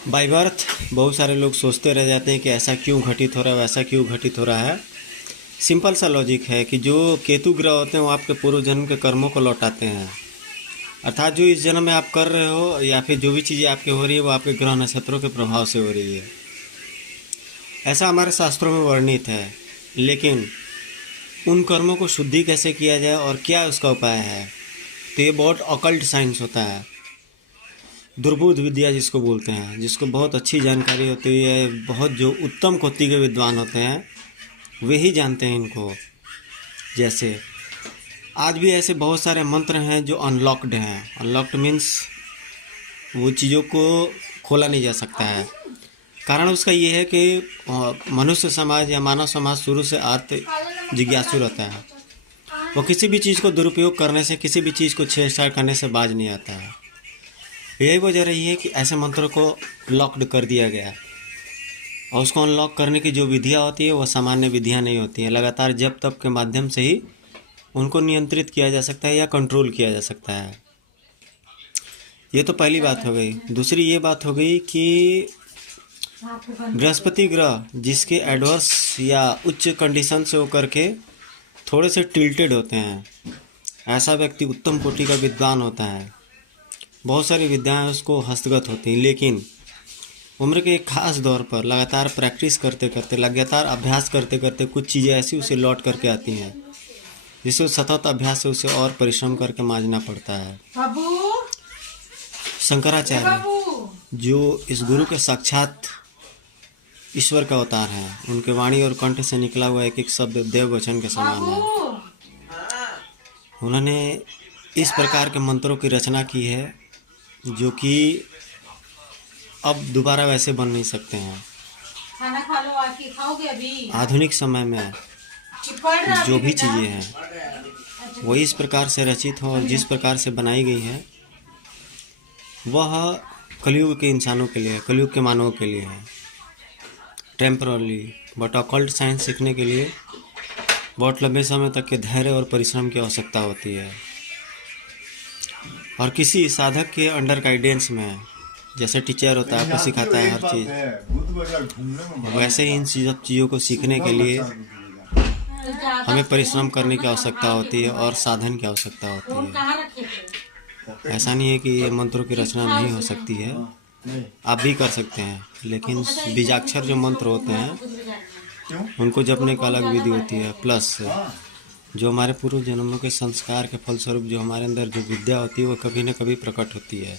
By birth बहुत सारे लोग सोचते रह जाते हैं कि ऐसा क्यों घटित हो रहा है, वैसा क्यों घटित हो रहा है। सिंपल सा लॉजिक है कि जो केतु ग्रह होते हैं वो आपके पूर्व जन्म के कर्मों को लौटाते हैं। अर्थात जो इस जन्म में आप कर रहे हो या फिर जो भी चीज़ें आपके हो रही है वो आपके ग्रह नक्षत्रों के प्रभाव से हो रही है। ऐसा हमारे शास्त्रों में वर्णित है। लेकिन उन कर्मों को शुद्धि कैसे किया जाए और क्या उसका उपाय है, तो ये बहुत ऑकल्ट साइंस होता है। दुर्बोध विद्या जिसको बोलते हैं, जिसको बहुत अच्छी जानकारी होती है, बहुत जो उत्तम कोटि के विद्वान होते हैं वे ही जानते हैं इनको। जैसे आज भी ऐसे बहुत सारे मंत्र हैं जो अनलॉक्ड हैं। अनलॉक्ड मीन्स वो चीज़ों को खोला नहीं जा सकता है। कारण उसका ये है कि मनुष्य समाज या मानव समाज शुरू से अर्थ जिज्ञासु रहता है। वो किसी भी चीज़ को दुरुपयोग करने से, किसी भी चीज़ को छेड़छाड़ करने से बाज नहीं आता है। यही वजह रही है कि ऐसे मंत्रों को लॉक्ड कर दिया गया। और उसको अनलॉक करने की जो विधियाँ होती है वो सामान्य विधियाँ नहीं होती हैं। लगातार जप तप के माध्यम से ही उनको नियंत्रित किया जा सकता है या कंट्रोल किया जा सकता है। ये तो पहली बात हो गई। दूसरी ये बात हो गई कि बृहस्पति ग्रह जिसके एडवर्स या उच्च कंडीशन से होकर के थोड़े से टिल्टेड होते हैं, ऐसा व्यक्ति उत्तम कोटि का विद्वान होता है। बहुत सारी विद्याएं उसको हस्तगत होती हैं, लेकिन उम्र के एक खास दौर पर लगातार प्रैक्टिस करते करते, लगातार अभ्यास करते करते कुछ चीज़ें ऐसी उसे लौट करके आती हैं जिससे सतत अभ्यास से उसे और परिश्रम करके मांझना पड़ता है। शंकराचार्य जो इस गुरु के साक्षात ईश्वर का अवतार है, उनके वाणी और कंठ से निकला हुआ एक एक शब्द देव वचन के समान है। उन्होंने इस प्रकार के मंत्रों की रचना की है जो कि अब दोबारा वैसे बन नहीं सकते हैं। खाना खा लो, आके खाओगे अभी। आधुनिक समय में जो भी चीज़ें हैं वो इस प्रकार से रचित हो और जिस प्रकार से बनाई गई है वह कलयुग के इंसानों के लिए, कलयुग के मानवों के लिए है टेम्पररी। बट ऑकल्ट साइंस सीखने के लिए बहुत लंबे समय तक के धैर्य और परिश्रम की आवश्यकता होती है। और किसी साधक के अंडर गाइडेंस में, जैसे टीचर होता है आपको सिखाता है हर चीज़, वैसे ही इन सब चीज़ों को सीखने के लिए हमें परिश्रम करने की आवश्यकता होती है और साधन की आवश्यकता होती है। ऐसा नहीं है कि ये मंत्रों की रचना नहीं हो सकती है, आप भी कर सकते हैं। लेकिन बीजाक्षर जो मंत्र होते हैं उनको जपने का अलग विधि होती है। प्लस जो हमारे पूर्व जन्मों के संस्कार के फलस्वरूप जो हमारे अंदर जो विद्या होती है वो कभी न कभी प्रकट होती है।